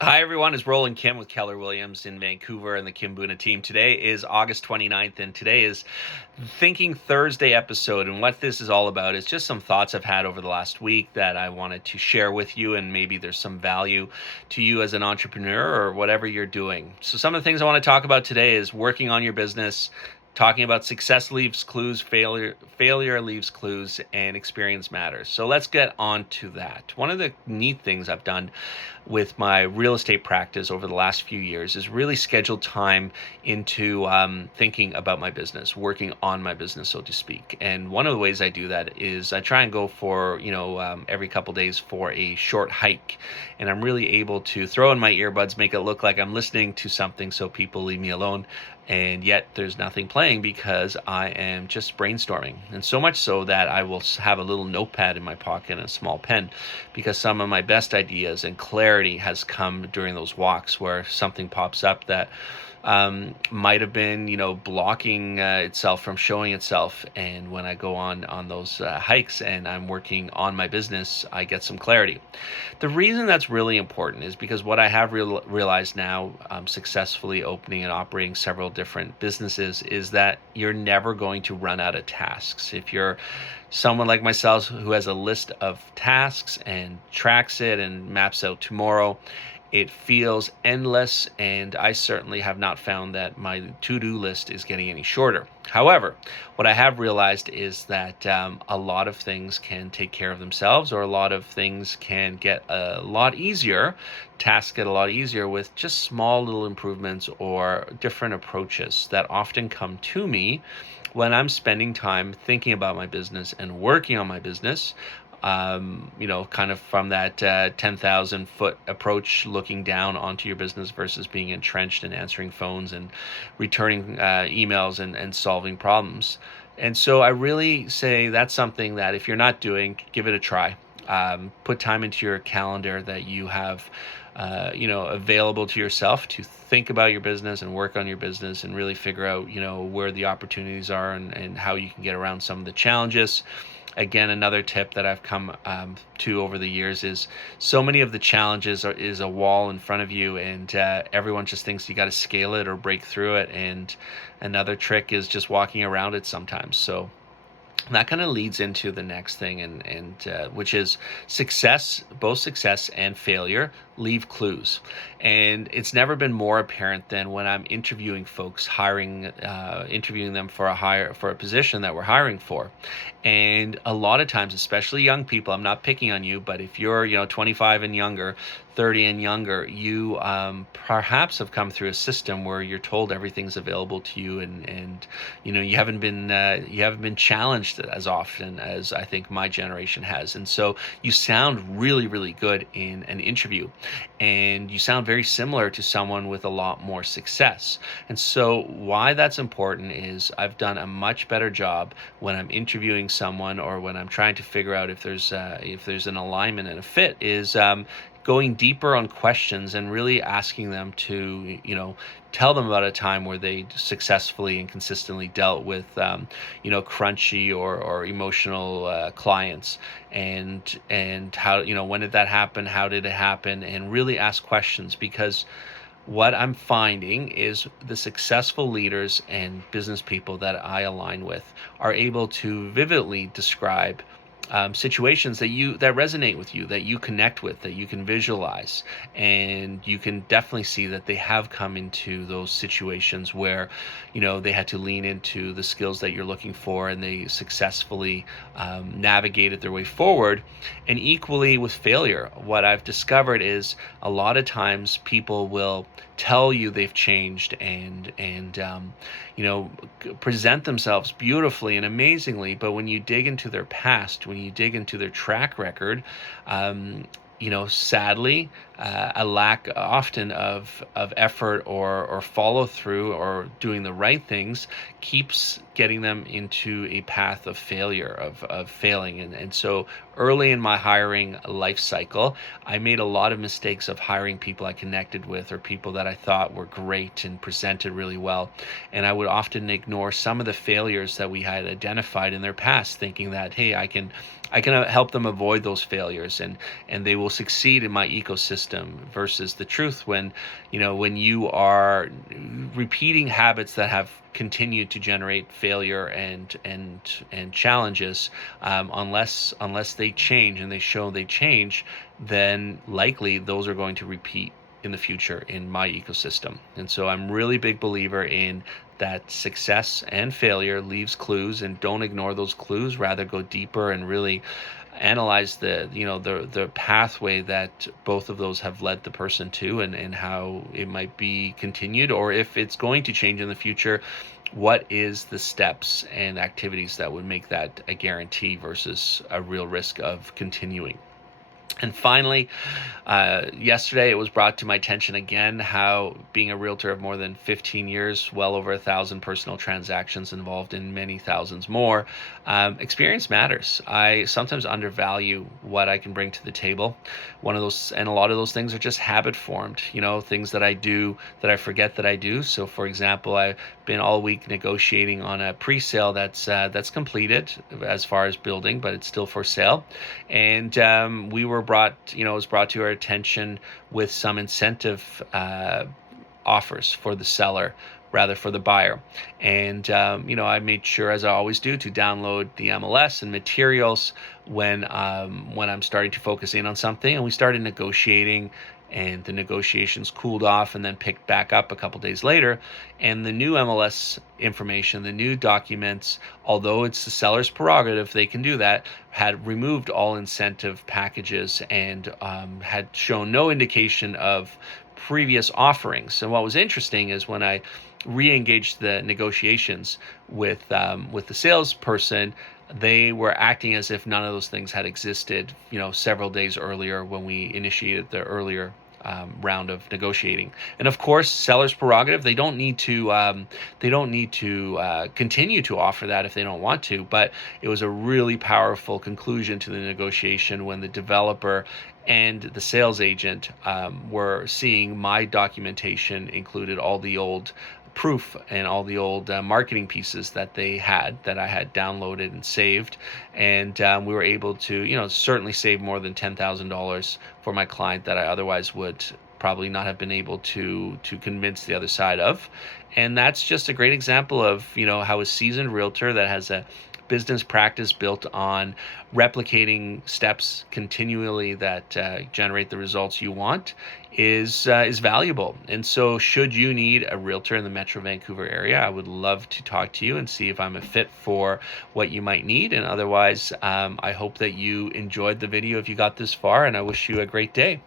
Hi, everyone. It's Roland Kim with Keller Williams in Vancouver and the Kim Buna team. Today is August 29th, and today is Thinking Thursday episode. And what this is all about is just some thoughts I've had over the last week that I wanted to share with you, and maybe there's some value to you as an entrepreneur or whatever you're doing. So, some of the things I want to talk about today is working on your business, talking about success leaves clues, failure leaves clues, and experience matters. So let's get on to that. One of the neat things I've done with my real estate practice over the last few years is really schedule time into thinking about my business, working on my business, so to speak. And one of the ways I do that is I try and go for, every couple days for a short hike. And I'm really able to throw in my earbuds, make it look like I'm listening to something so people leave me alone. And yet there's nothing playing because I am just brainstorming. And so much so that I will have a little notepad in my pocket and a small pen, because some of my best ideas and clarity has come during those walks where something pops up that might have been, blocking itself from showing itself. And when I go on those hikes and I'm working on my business, I get some clarity. The reason that's really important is because what I have realized now, successfully opening and operating several different businesses, is that you're never going to run out of tasks. If you're someone like myself who has a list of tasks and tracks it and maps out tomorrow, it feels endless, and I certainly have not found that my to-do list is getting any shorter. However, what I have realized is that a lot of things can take care of themselves, or a lot of things can get a lot easier, tasks get a lot easier with just small little improvements or different approaches that often come to me when I'm spending time thinking about my business and working on my business, kind of from that 10,000 foot approach, looking down onto your business versus being entrenched and answering phones and returning emails and solving problems. And so I really say that's something that if you're not doing, give it a try. Put time into your calendar that you have, available to yourself to think about your business and work on your business and really figure out, where the opportunities are and how you can get around some of the challenges. Again, another tip that I've come to over the years is so many of the challenges is a wall in front of you, and everyone just thinks you got to scale it or break through it. And another trick is just walking around it sometimes. So that kind of leads into the next thing, and which is success. Both success and failure leave clues, and it's never been more apparent than when I'm interviewing folks, interviewing them for a position that we're hiring for. And a lot of times, especially young people, I'm not picking on you, but if you're 25 and younger, 30 and younger, you perhaps have come through a system where you're told everything's available to you, and you haven't been challenged as often as I think my generation has. And so you sound really, really good in an interview, and you sound very similar to someone with a lot more success. And so why that's important is I've done a much better job when I'm interviewing someone, or when I'm trying to figure out if there's an alignment and a fit, is going deeper on questions and really asking them to, tell them about a time where they successfully and consistently dealt with, crunchy or emotional clients, and how, when did that happen? How did it happen? And really ask questions, because what I'm finding is the successful leaders and business people that I align with are able to vividly describe situations that resonate with you, that you connect with, that you can visualize. And you can definitely see that they have come into those situations where, they had to lean into the skills that you're looking for, and they successfully navigated their way forward. And equally with failure, what I've discovered is a lot of times people will tell you they've changed, and present themselves beautifully and amazingly, but when you dig into their past, when you dig into their track record, sadly, a lack often of effort or follow through or doing the right things keeps getting them into a path of failure, of failing. And so early in my hiring life cycle, I made a lot of mistakes of hiring people I connected with, or people that I thought were great and presented really well. And I would often ignore some of the failures that we had identified in their past, thinking that, hey, I can help them avoid those failures, and they will succeed in my ecosystem system versus the truth. When when you are repeating habits that have continued to generate failure and challenges, unless they change and they show they change, then likely those are going to repeat in the future in my ecosystem. And so I'm really big believer in that success and failure leaves clues, and don't ignore those clues, rather go deeper and really analyze the pathway that both of those have led the person to, and how it might be continued, or if it's going to change in the future, what is the steps and activities that would make that a guarantee versus a real risk of continuing. And finally, yesterday it was brought to my attention again how being a realtor of more than 15 years, well over 1,000 personal transactions involved in many thousands more, experience matters. I sometimes undervalue what I can bring to the table. One of those, and a lot of those things are just habit formed, things that I do that I forget that I do. So for example, I've been all week negotiating on a pre-sale that's completed as far as building, but it's still for sale. And we were was brought to our attention with some incentive offers for the seller, rather for the buyer. And I made sure, as I always do, to download the MLS and materials when I'm starting to focus in on something. And we started negotiating, and the negotiations cooled off and then picked back up a couple days later. And the new MLS information, the new documents, although it's the seller's prerogative, they can do that, had removed all incentive packages and had shown no indication of previous offerings. And what was interesting is when I re-engaged the negotiations with the salesperson, they were acting as if none of those things had existed, several days earlier when we initiated the earlier round of negotiating. And of course, seller's prerogative. They don't need to continue to offer that if they don't want to. But it was a really powerful conclusion to the negotiation when the developer and the sales agent were seeing my documentation included all the old proof and all the old marketing pieces that I had downloaded and saved, and we were able to certainly save more than $10,000 for my client that I otherwise would probably not have been able to convince the other side of. And that's just a great example of how a seasoned realtor that has a business practice built on replicating steps continually that generate the results you want is valuable. And so should you need a realtor in the Metro Vancouver area, I would love to talk to you and see if I'm a fit for what you might need. And otherwise, I hope that you enjoyed the video if you got this far, and I wish you a great day.